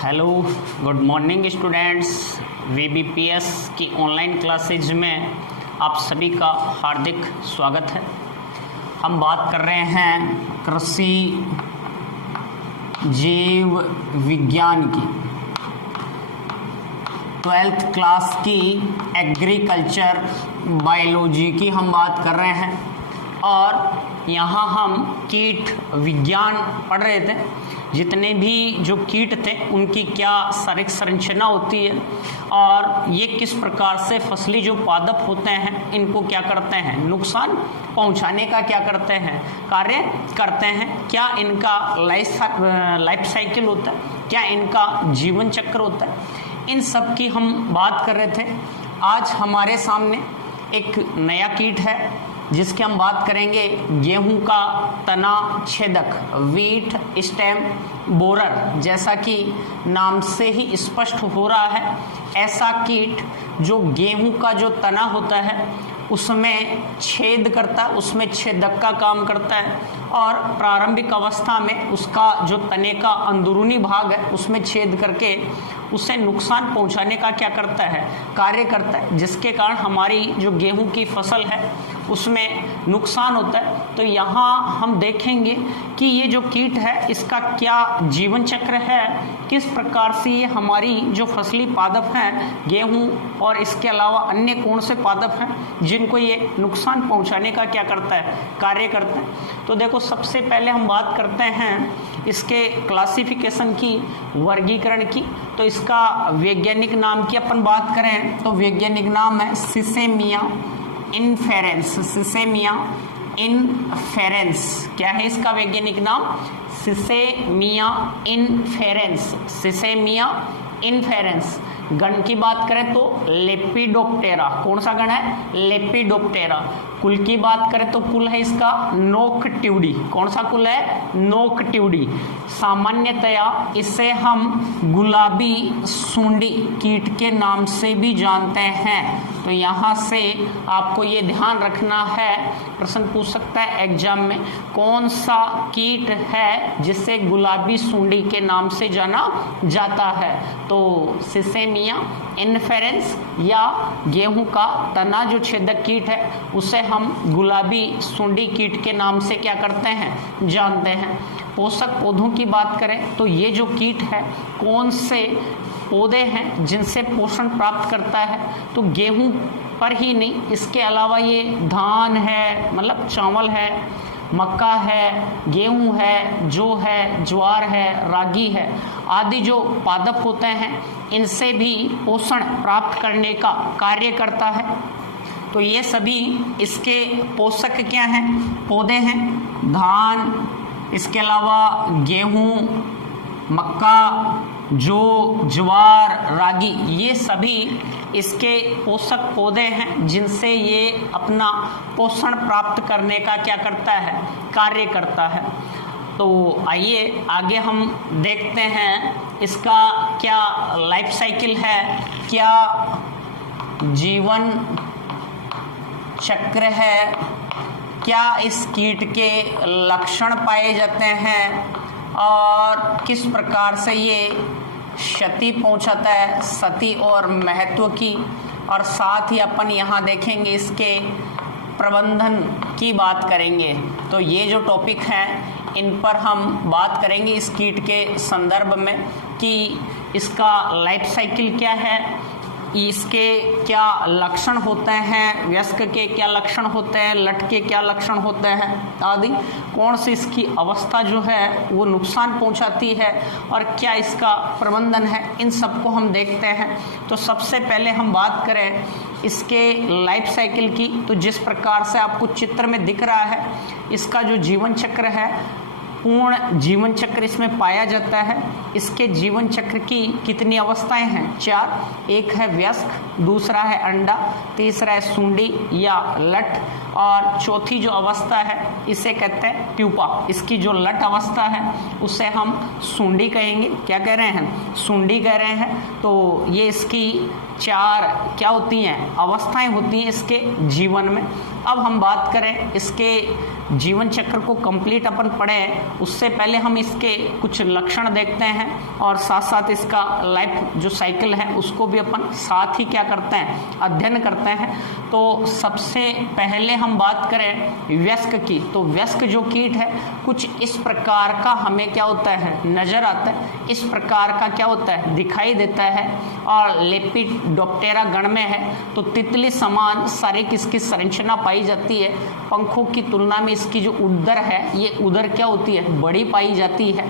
Hello, good morning students. VBPS की online classes में आप सभी का हार्दिक स्वागत है। हम बात कर रहे हैं कृषि जीव विज्ञान की 12th क्लास की एग्रीकल्चर बायोलॉजी की हम बात कर रहे हैं और यहाँ हम कीट विज्ञान पढ़ रहे थे। जितने भी जो कीट थे उनकी क्या शारीरिक संरचना होती है और ये किस प्रकार से फसली जो पादप होते हैं इनको क्या करते हैं, नुकसान पहुंचाने का क्या करते हैं, कार्य करते हैं। क्या इनका लाइफ साइकिल होता है, क्या इनका जीवन चक्र होता है, इन सब की हम बात कर रहे थे। आज हमारे सामने एक नया कीट है जिसकी हम बात करेंगे, गेहूं का तना छेदक, वीट स्टेम बोरर। जैसा कि नाम से ही स्पष्ट हो रहा है, ऐसा कीट जो गेहूं का जो तना होता है उसमें छेद करता है, उसमें छेदक का काम करता है और प्रारंभिक अवस्था में उसका जो तने का अंदरूनी भाग है उसमें छेद करके उसे नुकसान पहुंचाने का क्या करता है, कार्य करता है, जिसके कारण हमारी जो गेहूं की फसल है उसमें नुकसान होता है। तो यहाँ हम देखेंगे कि ये जो कीट है इसका क्या जीवन चक्र है, किस प्रकार से ये हमारी जो फसली पादप हैं गेहूं और इसके अलावा अन्य कौन से पादप हैं जिनको ये नुकसान पहुंचाने का क्या करता है, कार्य करता है। तो देखो, सबसे पहले हम बात करते हैं इसके क्लासिफिकेशन की, वर्गीकरण की। तो इसका वैज्ञानिक नाम की अपन बात करें तो वैज्ञानिक नाम है सिसेमिया इनफेरेंस। सिसेमिया इनफेरेंस क्या है इसका वैज्ञानिक नाम? सिसेमिया इनफेरेंस। सिसेमिया इनफेरेंस। गण की बात करें तो लेपिडोप्टेरा। कौन सा गण है? लेपिडोप्टेरा। कुल की बात करें तो कुल है इसका नोकटिउडी। कौन सा कुल है? नोकटिउडी। सामान्यतया इसे हम गुलाबी सूंडी कीट के नाम से भी जानते हैं। तो यहाँ से आपको ये ध्यान रखना है, प्रश्न पूछ सकता है एग्जाम में, कौन सा कीट है जिसे गुलाबी सूंडी के नाम से जाना जाता है? तो सिसेमिया इनफेरेंस या गेहूं का तना जो छेदक कीट है उसे हम गुलाबी सूंडी कीट के नाम से क्या करते हैं, जानते हैं। पोषक पौधों की बात करें तो ये जो कीट है कौन से पौधे हैं जिनसे पोषण प्राप्त करता है? तो गेहूं पर ही नहीं, इसके अलावा ये धान है, मतलब चावल है, मक्का है, गेहूं है, जौ है, ज्वार है, रागी है, आदि जो पादप होते हैं इनसे भी पोषण प्राप्त करने का कार्य करता है। तो ये सभी इसके पोषक क्या हैं? पौधे हैं। धान, इसके अलावा गेहूं, मक्का, जौ, ज्वार, रागी, ये सभी इसके पोषक पौधे हैं जिनसे ये अपना पोषण प्राप्त करने का क्या करता है, कार्य करता है। तो आइए आगे हम देखते हैं इसका क्या लाइफ साइकिल है, क्या जीवन चक्र है, क्या इस कीट के लक्षण पाए जाते हैं और किस प्रकार से ये क्षति पहुंचाता है, सती और महत्व की। और साथ ही अपन यहाँ देखेंगे इसके प्रबंधन की बात करेंगे। तो ये जो टॉपिक हैं इन पर हम बात करेंगे इस कीट के संदर्भ में कि इसका लाइफ साइकिल क्या है, इसके क्या लक्षण होते हैं, वयस्क के क्या लक्षण होते हैं, लट के क्या लक्षण होते हैं आदि, कौन सी इसकी अवस्था जो है वो नुकसान पहुंचाती है और क्या इसका प्रबंधन है, इन सबको हम देखते हैं। तो सबसे पहले हम बात करें इसके लाइफ साइकिल की। तो जिस प्रकार से आपको चित्र में दिख रहा है, इसका जो जीवन चक्र है, पूर्ण जीवन चक्र इसमें पाया जाता है। इसके जीवन चक्र की कितनी अवस्थाएं हैं? 4। एक है वयस्क, दूसरा है अंडा, तीसरा है सूंडी या लट और चौथी जो अवस्था है इसे कहते हैं प्यूपा। इसकी जो लट अवस्था है उसे हम सूंडी कहेंगे। क्या कह रहे हैं? सूंडी कह रहे हैं। तो ये इसकी 4 क्या होती हैं? अवस्थाएं होती हैं इसके जीवन में। अब हम बात करें इसके जीवन चक्र को कंप्लीट अपन पढ़े, उससे पहले हम इसके कुछ लक्षण देखते हैं और साथ साथ इसका लाइफ जो साइकिल है उसको भी अपन साथ ही क्या करते हैं, अध्ययन करते हैं। तो सबसे पहले हम बात करें वयस्क की, तो वयस्क जो कीट है कुछ इस प्रकार का हमें क्या होता है, नजर आता है, इस प्रकार का क्या होता है, दिखाई देता है और लेपिडोप्टेरा गण में है। तो तितली समान शारीरिक इसकी संरचना पाई जाती है। पंखों की तुलना में इसकी जो उदर है, ये उदर क्या होती है, बड़ी पाई जाती है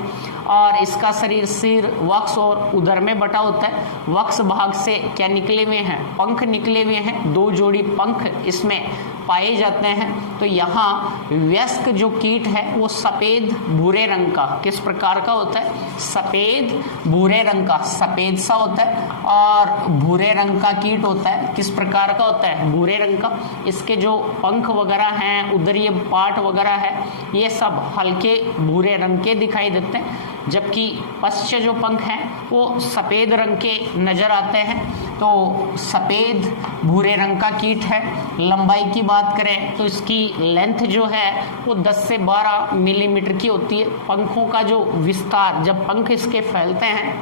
और इसका शरीर सिर, वक्ष और उदर में बटा होता है। वक्ष भाग से क्या निकले हुए हैं, पंख निकले हुए हैं, 2 जोड़ी पंख इसमें पाए जाते हैं। तो यहाँ वयस्क जो कीट है वो सफेद भूरे रंग का, किस प्रकार का होता है, सफेद भूरे रंग का, सफेद सा होता है और भूरे रंग का कीट होता है। किस प्रकार का होता है, भूरे रंग का। इसके जो पंख वगैरह हैं, उदरीय पार्ट वगैरह है, ये सब हल्के भूरे रंग के दिखाई देते हैं, जबकि पश्च जो पंख हैं वो सफ़ेद रंग के नजर आते हैं। तो सफ़ेद भूरे रंग का कीट है। लंबाई की बात करें तो इसकी लेंथ जो है वो 10 से 12 मिलीमीटर की होती है। पंखों का जो विस्तार, जब पंख इसके फैलते हैं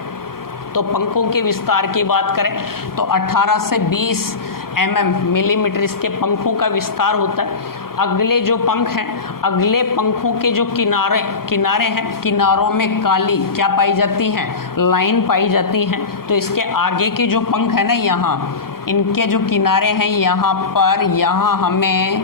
तो पंखों के विस्तार की बात करें तो 18 से 20 मिलीमीटर इसके पंखों का विस्तार होता है। अगले जो पंख हैं, अगले पंखों के जो किनारे हैं, किनारों में काली क्या पाई जाती हैं, लाइन पाई जाती हैं। तो इसके आगे के जो पंख है ना, यहाँ इनके जो किनारे हैं, यहाँ पर, यहाँ हमें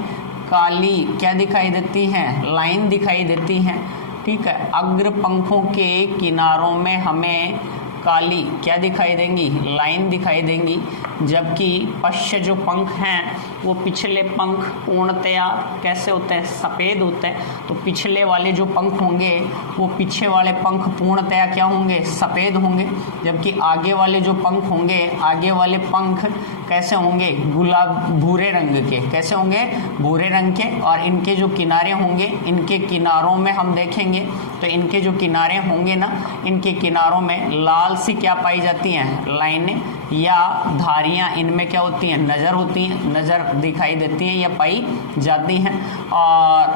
काली क्या दिखाई देती हैं, लाइन दिखाई देती हैं। ठीक है, अग्र पंखों के किनारों में हमें काली क्या दिखाई देंगी, लाइन दिखाई देंगी। जबकि पश्च जो पंख हैं वो पिछले पंख पूर्णतया कैसे होते हैं, सफ़ेद होते हैं। तो पिछले वाले जो पंख होंगे वो पीछे वाले पंख पूर्णतया क्या होंगे, सफ़ेद होंगे। जबकि आगे वाले जो पंख होंगे, आगे वाले पंख कैसे होंगे, भूरे रंग के, कैसे होंगे, भूरे रंग के। और इनके जो किनारे होंगे, इनके किनारों में हम देखेंगे तो इनके जो किनारे होंगे ना, इनके किनारों में लाल सी क्या पाई जाती हैं, लाइनें या धारियां इनमें क्या होती हैं, नज़र होती हैं, नज़र दिखाई देती हैं या पाई जाती हैं। और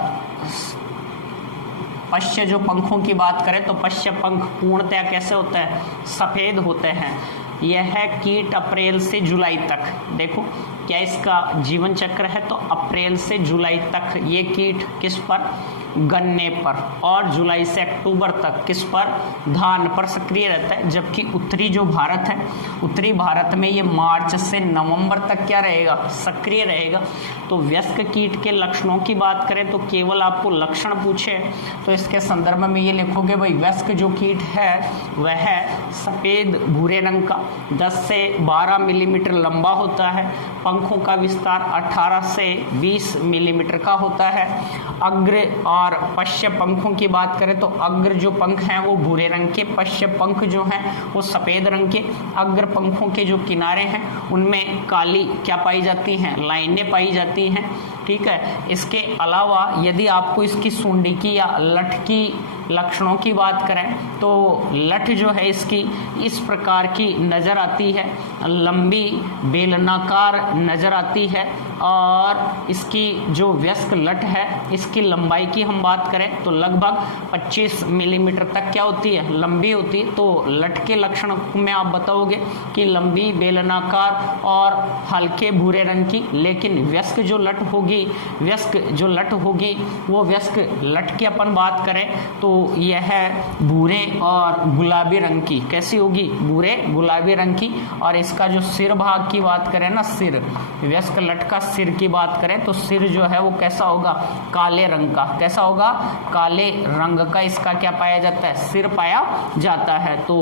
पश्च जो पंखों की बात करें तो पश्च पंख पूर्णतया कैसे होता है, सफ़ेद होते हैं। यह है कीट अप्रैल से जुलाई तक, देखो क्या इसका जीवन चक्र है, तो अप्रैल से जुलाई तक ये कीट किस पर, गन्ने पर, और जुलाई से अक्टूबर तक किस पर, धान पर सक्रिय रहता है। जबकि उत्तरी जो भारत है, उत्तरी भारत में ये मार्च से नवंबर तक क्या रहेगा, सक्रिय रहेगा। तो वयस्क कीट के लक्षणों की बात करें तो केवल आपको लक्षण पूछे तो इसके संदर्भ में ये लिखोगे भाई वयस्क जो कीट है वह सफ़ेद भूरे रंग का, 10 से 12 मिलीमीटर लंबा होता है। पंखों का विस्तार 18 से 20 मिलीमीटर का होता है। अग्र और पश्च पंखों की बात करें तो अग्र जो पंख हैं वो भूरे रंग के, पश्च पंख जो हैं वो सफ़ेद रंग के। अग्र पंखों के जो किनारे हैं उनमें काली क्या पाई जाती हैं, लाइनें पाई जाती हैं। ठीक है, इसके अलावा यदि आपको इसकी सूंडी की या लठ की लक्षणों की बात करें तो लठ जो है इसकी इस प्रकार की नज़र आती है, लंबी बेलनाकार नज़र आती है। और इसकी जो वयस्क लठ है इसकी लंबाई की हम बात करें तो लगभग 25 मिलीमीटर तक क्या होती है, लंबी होती है। तो लठ के लक्षण में आप बताओगे कि लंबी बेलनाकार और हल्के भूरे रंग की। लेकिन वयस्क जो लठ होगी, वयस्क जो लठ होगी वो वयस्क लठ की अपन बात करें तो यह है भूरे और गुलाबी रंग की। कैसी होगी, भूरे गुलाबी रंग की। और इसका जो सिर भाग की बात करें ना, सिर, वयस्क लठ का सिर की बात करें तो सिर जो है वो कैसा होगा, काले रंग का। कैसा होगा, काले रंग का इसका क्या पाया जाता है, सिर पाया जाता है। तो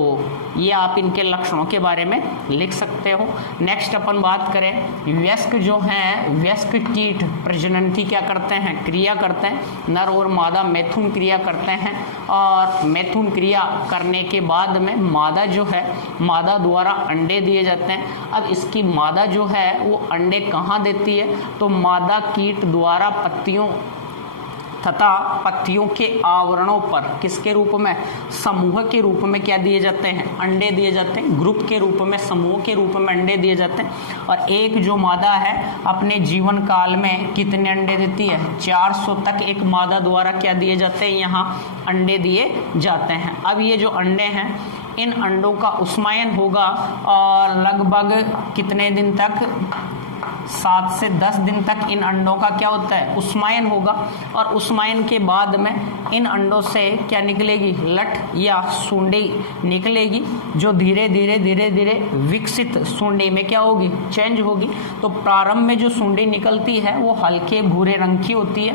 ये आप इनके लक्षणों के बारे में लिख सकते हो। नेक्स्ट अपन बात करें वयस्क जो हैं, वयस्क कीट प्रजनन की क्या करते हैं, क्रिया करते हैं। नर और मादा मैथुन क्रिया करते हैं और मैथुन क्रिया करने के बाद में मादा जो है, मादा द्वारा अंडे दिए जाते हैं। अब इसकी मादा जो है वो अंडे कहाँ देती है, तो मादा कीट द्वारा पत्तियों तथा पत्तियों के आवरणों पर किसके रूप में, समूह के रूप में क्या दिए जाते हैं, अंडे दिए जाते हैं। ग्रुप के रूप में, समूह के रूप में अंडे दिए जाते हैं। और एक जो मादा है अपने जीवन काल में कितने अंडे देती है, 400 तक एक मादा द्वारा क्या दिए जाते हैं, यहाँ अंडे दिए जाते हैं। अब ये जो अंडे हैं, इन अंडों का उष्मायन होगा और लगभग कितने दिन तक, 7 से 10 दिन तक इन अंडों का क्या होता है, उष्मायन होगा। और उष्मायन के बाद में इन अंडों से क्या निकलेगी, लट या सूंडी निकलेगी, जो धीरे धीरे धीरे धीरे विकसित सूंडी में क्या होगी, चेंज होगी। तो प्रारंभ में जो सूंडी निकलती है वो हल्के भूरे रंग की होती है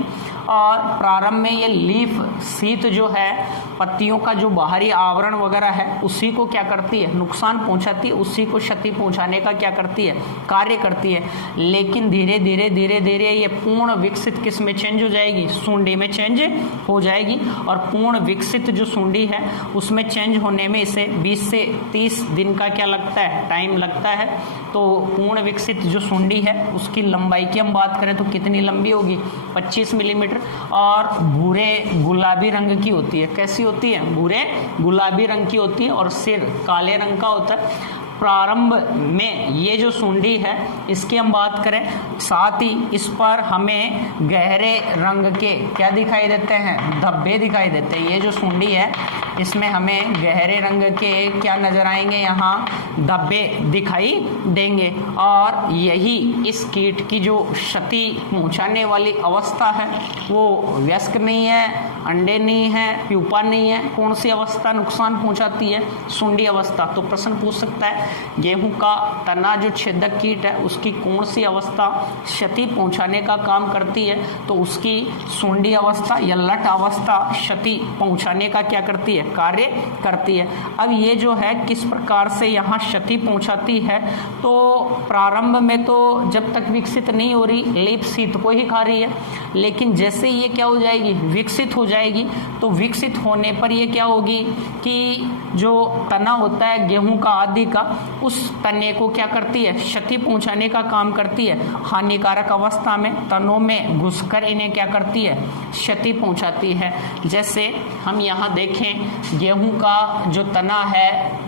और प्रारंभ में ये लीफ शीत जो है, पत्तियों का जो बाहरी आवरण वगैरह है, उसी को क्या करती है, नुकसान पहुंचाती है, उसी को क्षति पहुंचाने का क्या करती है, कार्य करती है। लेकिन धीरे धीरे धीरे धीरे ये पूर्ण विकसित किस में चेंज हो जाएगी, सूंडी में चेंज हो जाएगी। और पूर्ण विकसित जो सूंडी है उसमें चेंज होने में इसे 20 से 30 दिन का क्या लगता है, टाइम लगता है। तो पूर्ण विकसित जो सूंडी है उसकी लंबाई की हम बात करें तो कितनी लंबी होगी, 25 मिलीमीटर और भूरे गुलाबी रंग की होती है। कैसी होती है, भूरे गुलाबी रंग की होती है और सिर काले रंग का होता है। प्रारंभ में ये जो सूंडी है इसकी हम बात करें, साथ ही इस पर हमें गहरे रंग के क्या दिखाई देते हैं, धब्बे दिखाई देते हैं। ये जो सूंडी है इसमें हमें गहरे रंग के क्या नजर आएंगे, यहाँ धब्बे दिखाई देंगे। और यही इस कीट की जो क्षति पहुंचाने वाली अवस्था है वो वयस्क नहीं है, अंडे नहीं है, प्यूपा नहीं है। कौन सी अवस्था नुकसान पहुंचाती है, सूंडी अवस्था। तो प्रश्न पूछ सकता है गेहूं का तना जो छेदक कीट है उसकी कौन सी अवस्था क्षति पहुंचाने का काम करती है, तो उसकी सूंडी अवस्था या लट अवस्था क्षति पहुंचाने का क्या करती है, कार्य करती है। अब ये जो है किस प्रकार से यहाँ क्षति पहुंचाती है, तो प्रारंभ में तो जब तक विकसित नहीं हो रही लीफ शीत को ही खा रही है, लेकिन जैसे ये क्या हो जाएगी, विकसित हो जाएगी, तो विकसित होने पर ये क्या होगी कि जो तना होता है गेहूं का आदि का, उस तने को क्या करती है, क्षति पहुंचाने का काम करती है। हानिकारक अवस्था में तनों में घुसकर इन्हें क्या करती है, क्षति पहुंचाती है। जैसे हम यहाँ देखें गेहूं का जो तना है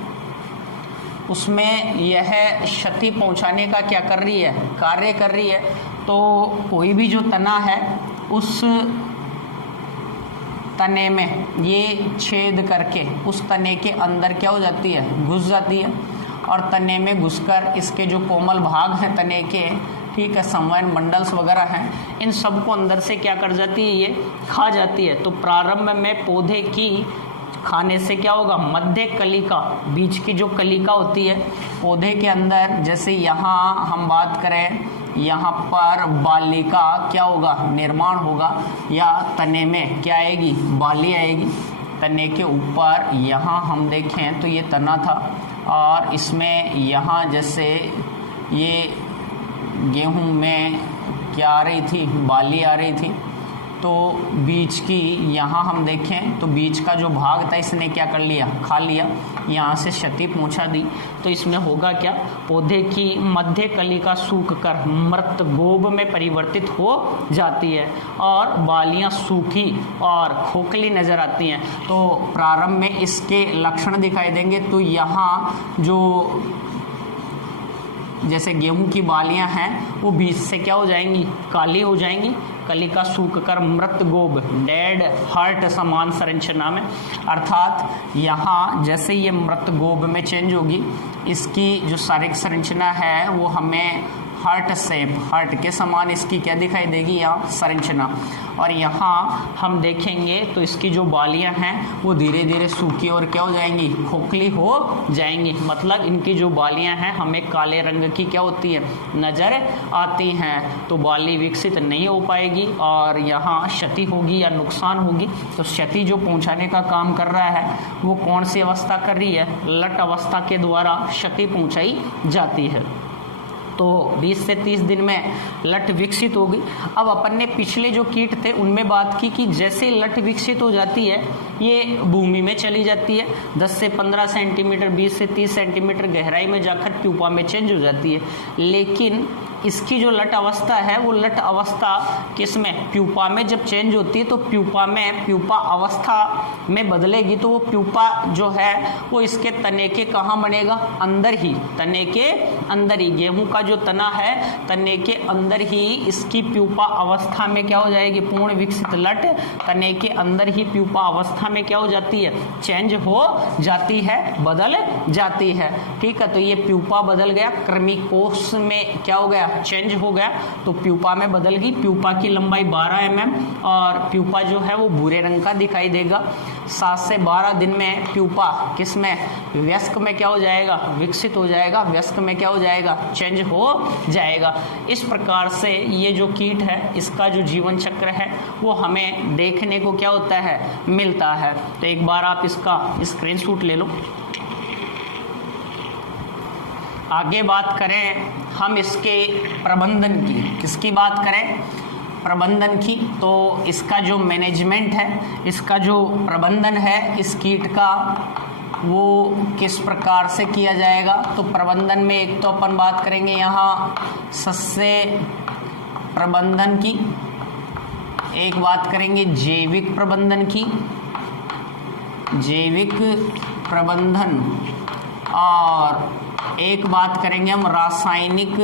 उसमें यह क्षति पहुंचाने का क्या कर रही है, कार्य कर रही है। तो कोई भी जो तना है उस तने में ये छेद करके उस तने के अंदर क्या हो जाती है, घुस जाती है और तने में घुसकर इसके जो कोमल भाग हैं तने के, ठीक है, संवहन मंडल्स वगैरह हैं, इन सब को अंदर से क्या कर जाती है, ये खा जाती है। तो प्रारंभ में पौधे की खाने से क्या होगा, मध्य कलिका, बीच की जो कलिका होती है पौधे के अंदर, जैसे यहाँ हम बात करें यहाँ पर बाली का क्या होगा, निर्माण होगा, या तने में क्या आएगी, बाली आएगी। तने के ऊपर यहाँ हम देखें तो ये तना था और इसमें यहाँ जैसे ये गेहूं में क्या आ रही थी, बाली आ रही थी। तो बीज की यहाँ हम देखें तो बीज का जो भाग था इसने क्या कर लिया, खा लिया, यहाँ से क्षति पहुँचा दी। तो इसमें होगा क्या, पौधे की मध्य कलिका सूख कर मृत गोब में परिवर्तित हो जाती है और बालियाँ सूखी और खोखली नजर आती हैं। तो प्रारंभ में इसके लक्षण दिखाई देंगे। तो यहाँ जो जैसे गेहूं की बालियां हैं वो बीज से क्या हो जाएंगी, काली हो जाएंगी, कलिका सूख कर मृत गोब, डेड हार्ट समान संरचना में, अर्थात यहाँ जैसे ये मृत गोब में चेंज होगी, इसकी जो शारीरिक संरचना है वो हमें हार्ट शेप, हार्ट के समान इसकी क्या दिखाई देगी, यहाँ संरचना। और यहाँ हम देखेंगे तो इसकी जो बालियाँ हैं वो धीरे धीरे सूखी और क्या हो जाएंगी, खोखली हो जाएंगी। मतलब इनकी जो बालियाँ हैं हमें काले रंग की क्या होती है, नज़र आती हैं। तो बाली विकसित नहीं हो पाएगी और यहाँ क्षति होगी या नुकसान होगी। तो क्षति जो पहुँचाने का काम कर रहा है वो कौन सी अवस्था कर रही है, लट अवस्था के द्वारा क्षति पहुँचाई जाती है। तो 20 से 30 दिन में लट विकसित होगी। अब अपन ने पिछले जो कीट थे उनमें बात की कि जैसे लट विकसित हो जाती है ये भूमि में चली जाती है, 10 से 15 सेंटीमीटर, 20 से 30 सेंटीमीटर गहराई में जाकर प्यूपा में चेंज हो जाती है। लेकिन इसकी जो लट अवस्था है वो लट अवस्था किसमें, प्यूपा में जब चेंज होती है तो प्यूपा में, प्यूपा अवस्था में बदलेगी तो वो प्यूपा जो है वो इसके तने के कहाँ बनेगा, अंदर ही, तने के अंदर ही। गेहूं का जो तना है तने के अंदर ही इसकी प्यूपा अवस्था में क्या हो जाएगी, पूर्ण विकसित लट तने के अंदर ही प्यूपा अवस्था में क्या हो जाती है, चेंज हो जाती है, बदल जाती है। ठीक है, तो ये प्यूपा बदल गया, कृमि कोश में क्या हो गया, चेंज हो गया, तो प्यूपा में बदल गई। प्यूपा की लंबाई 12 mm और प्यूपा जो है वो भूरे रंग का दिखाई देगा। 7 से 12 दिन में प्यूपा किसमें, वयस्क में क्या हो जाएगा, विकसित हो जाएगा, वयस्क में क्या हो जाएगा, चेंज हो जाएगा। इस प्रकार से ये जो कीट है इसका जो जीवन चक्र है वो हमें देखने को क्या होता है, मिलता है। तो एक बार आप इसका स्क्रीनशॉट ले लो। आगे बात करें हम इसके प्रबंधन की, किसकी बात करें, प्रबंधन की। तो इसका जो मैनेजमेंट है, इसका जो प्रबंधन है इस कीट का, वो किस प्रकार से किया जाएगा। तो प्रबंधन में एक तो अपन बात करेंगे यहाँ सस्य प्रबंधन की, एक बात करेंगे जैविक प्रबंधन की, जैविक प्रबंधन, और एक बात करेंगे हम रासायनिक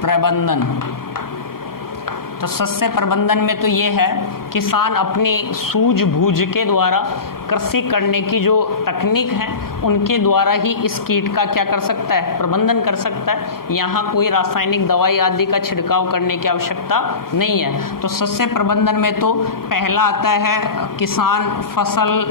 प्रबंधन। तो सस्य प्रबंधन में तो ये है, किसान अपनी सूझबूझ के द्वारा कृषि करने की जो तकनीक है उनके द्वारा ही इस कीट का क्या कर सकता है, प्रबंधन कर सकता है। यहाँ कोई रासायनिक दवाई आदि का छिड़काव करने की आवश्यकता नहीं है। तो सस्य प्रबंधन में तो पहला आता है किसान फसल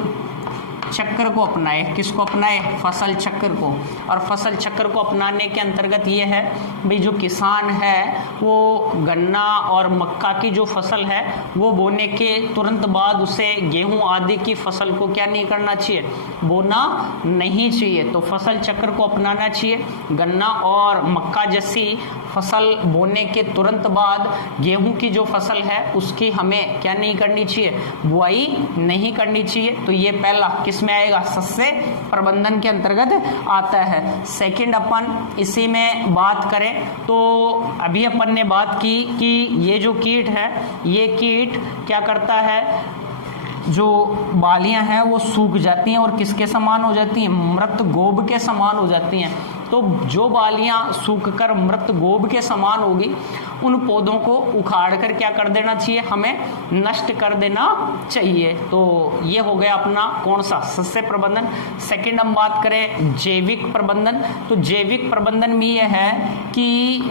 चक्र को अपनाए, किसको अपनाए, फसल चक्र को। और फसल चक्र को अपनाने के अंतर्गत ये है भाई, जो किसान है वो गन्ना और मक्का की जो फसल है वो बोने के तुरंत बाद उसे गेहूं आदि की फसल को क्या नहीं करना चाहिए, बोना नहीं चाहिए। तो फसल चक्र को अपनाना चाहिए। गन्ना और मक्का जैसी फसल बोने के तुरंत बाद गेहूं की जो फसल है उसकी हमें क्या नहीं करनी चाहिए, बुआई नहीं करनी चाहिए। तो ये पहला किस में आएगा, सस्य प्रबंधन के अंतर्गत आता है। सेकंड अपन इसी में बात करें तो अभी अपन ने बात की कि ये जो कीट है ये कीट क्या करता है, जो बालियां हैं वो सूख जाती हैं और किसके समान हो जाती हैं, मृत गोब के समान हो जाती हैं। तो जो बालियां सूखकर मृत गोब के समान होगी उन पौधों को उखाड़ कर क्या कर देना चाहिए, हमें नष्ट कर देना चाहिए। तो ये हो गया अपना कौन सा, सस्य प्रबंधन। सेकंड हम बात करें जैविक प्रबंधन। तो जैविक प्रबंधन में ये है कि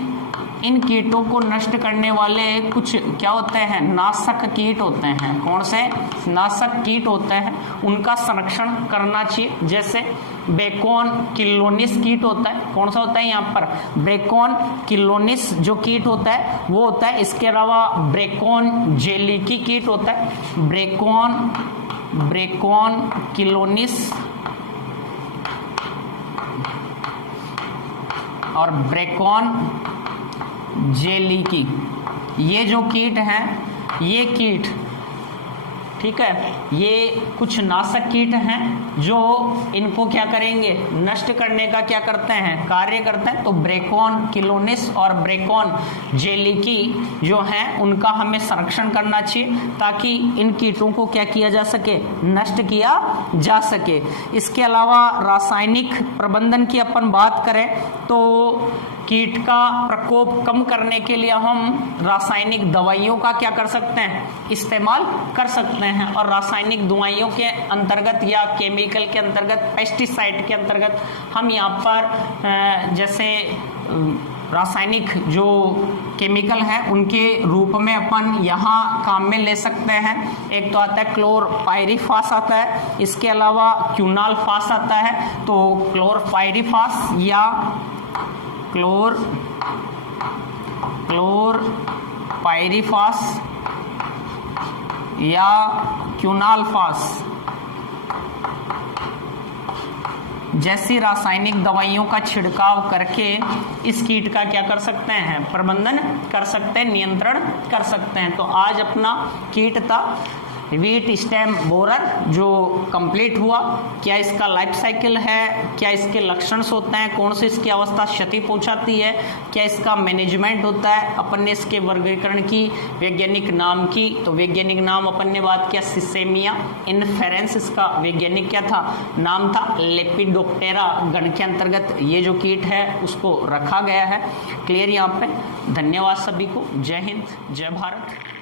इन कीटों को नष्ट करने वाले कुछ क्या होते हैं, नाशक कीट होते हैं। कौन से नाशक कीट होते हैं उनका संरक्षण करना चाहिए। जैसे ब्रेकोन किलोनिस कीट होता है, कौन सा होता है यहाँ पर, ब्रेकोन किलोनिस जो कीट होता है वो होता है। इसके अलावा ब्रेकोन जेलिकी कीट होता है, ब्रेकोन किलोनिस और ब्रेकोन जेलिकी, ये जो कीट हैं, ये कीट ठीक है, ये कुछ नाशक कीट हैं जो इनको क्या करेंगे, नष्ट करने का क्या करते हैं, कार्य करते हैं। तो ब्रेकोन किलोनिस और ब्रेकोन जेलिकी जो हैं उनका हमें संरक्षण करना चाहिए ताकि इन कीटों को क्या किया जा सके, नष्ट किया जा सके। इसके अलावा रासायनिक प्रबंधन की अपन बात करें तो कीट का प्रकोप कम करने के लिए हम रासायनिक दवाइयों का क्या कर सकते हैं, इस्तेमाल कर सकते हैं। और रासायनिक दवाइयों के अंतर्गत या केमिकल के अंतर्गत, पेस्टिसाइड के अंतर्गत हम यहाँ पर जैसे रासायनिक जो केमिकल है उनके रूप में अपन यहाँ काम में ले सकते हैं। एक तो आता है क्लोरपाइरीफास आता है, इसके अलावा क्यूनालफास आता है। तो क्लोरपाइरीफास या क्लोरपाइरीफास या क्यूनालफास, जैसी रासायनिक दवाइयों का छिड़काव करके इस कीट का क्या कर सकते हैं, प्रबंधन कर सकते हैं, नियंत्रण कर सकते हैं। तो आज अपना कीट था वीट स्टेम बोरर जो कंप्लीट हुआ। क्या इसका लाइफ साइकिल है, क्या इसके लक्षण होते हैं, कौन से इसकी अवस्था क्षति पहुंचाती है, क्या इसका मैनेजमेंट होता है, अपन ने इसके वर्गीकरण की, वैज्ञानिक नाम की। तो वैज्ञानिक नाम अपन ने बात किया सिसेमिया इनफेरेंस, इसका वैज्ञानिक क्या था, नाम था लेपिडोप्टेरा गण के अंतर्गत ये जो कीट है उसको रखा गया है। क्लियर यहाँ पे। धन्यवाद सभी को। जय हिंद, जय भारत।